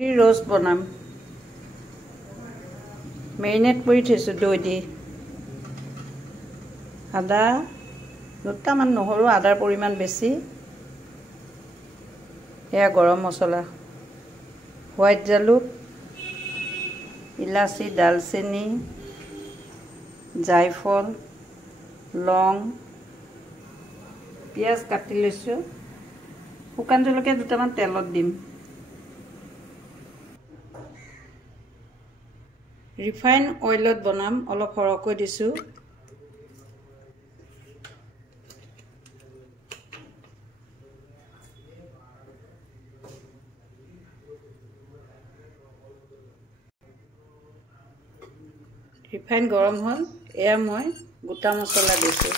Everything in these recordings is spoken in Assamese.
रोस्ट बनाम मेरिनेट কৰি থৈছো দৈ দি আদা দুটামান নহৰু আদাৰ পৰিমাণ বেছি এয়া গৰম মছলা হোৱাইট জালুক ইলাচি দালচেনি জায়ফল লং পিয়াজ কাটি লৈছো শুকান জলকীয়া দুটামান তেলত দিম ৰিফাইন অইলত বনাম অলপ সৰহকৈ দিছো ৰিফাইন গৰম হ'ল এয়া মই গোটা মছলা দিছো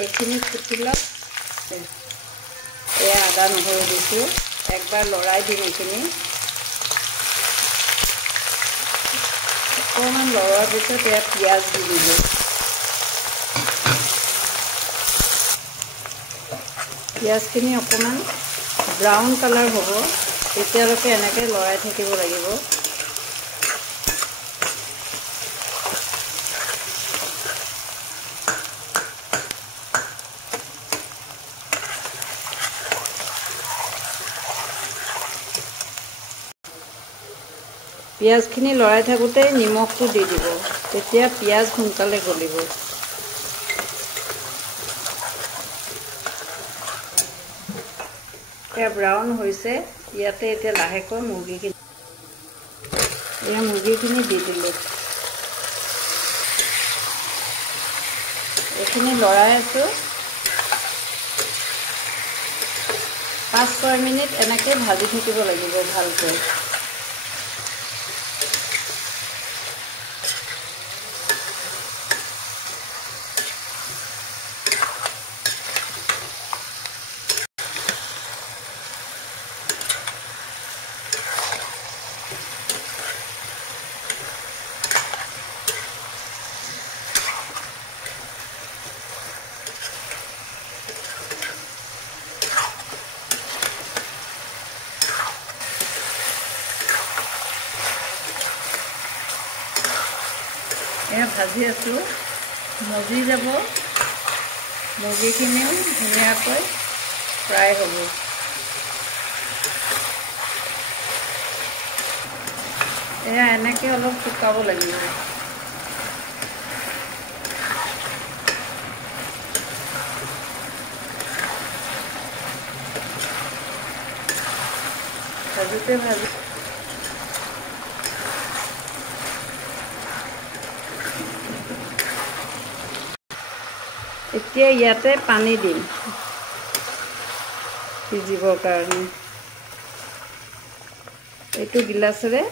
এইখিনি ফুটিলক এয়া আদা নহৰু দিছো একবাৰ লৰাই দিম এইখিনি অকণমান লৰোৱাৰ পিছত এয়া পিঁয়াজ দি দিলোঁ পিঁয়াজখিনি অকণমান ব্ৰাউন কালাৰ হ'ব তেতিয়ালৈকে এনেকৈ লৰাই থাকিব লাগিব পিঁয়াজখিনি লৰাই থাকোঁতে নিমখটো দি দিব তেতিয়া পিঁয়াজ সোনকালে গলিব এয়া ব্ৰাউন হৈছে ইয়াতে এতিয়া লাহেকৈ মুৰ্গীখিনি দি দিলোঁ এইখিনি লৰাই আছোঁ 5-6 মিনিট এনেকৈ ভাজি থাকিব লাগিব ভালকৈ এয়া ভাজি আছোঁ মজি যাব মুৰ্গীখিনিও ধুনীয়াকৈ ফ্ৰাই হ'ব এয়া এনেকৈ অলপ শুকাব লাগিব ভাজোতে এতিয়া ইয়াতে পানী দিম সিজিবৰ কাৰণে এইটো গিলাচেৰে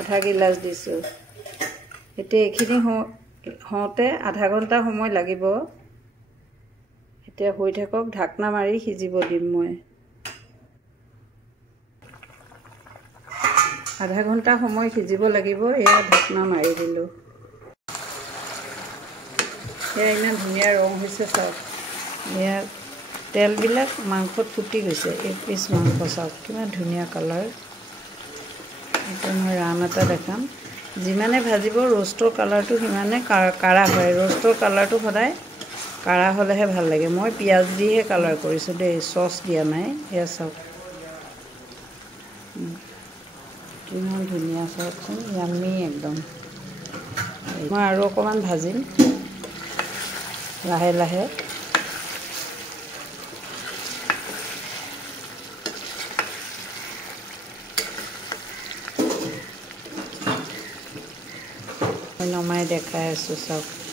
আধা গিলাচ দিছোঁ এতিয়া এইখিনি হওঁতে আধা ঘণ্টা সময় লাগিব এতিয়া হৈ থাকক ঢাকনা মাৰি সিজিব দিম মই আধা ঘণ্টা সময় সিজিব লাগিব এয়া ঢাকনা মাৰি দিলোঁ এয়া ইমান ধুনীয়া ৰং হৈছে চাওক এয়া তেলবিলাক মাংসত ফুটি গৈছে এক পিচ মাংস চাওক কিমান ধুনীয়া কালাৰ এতিয়া মই ৰান এটা দেখাম যিমানে ভাজিব ৰ'ষ্টৰ কালাৰটো সিমানে কাঢ়া হয় ৰ'ষ্টৰ কালাৰটো সদায় কাঢ়া হ'লেহে ভাল লাগে মই পিঁয়াজ দিহে কালাৰ কৰিছোঁ দেই চচ দিয়া নাই এয়া চাওক কিমান ধুনীয়া চাওকচোন ইয়াম্মি একদম মই আৰু অকণমান ভাজিম লাহে লাহে নমাই দেখাই আছোঁ চাওক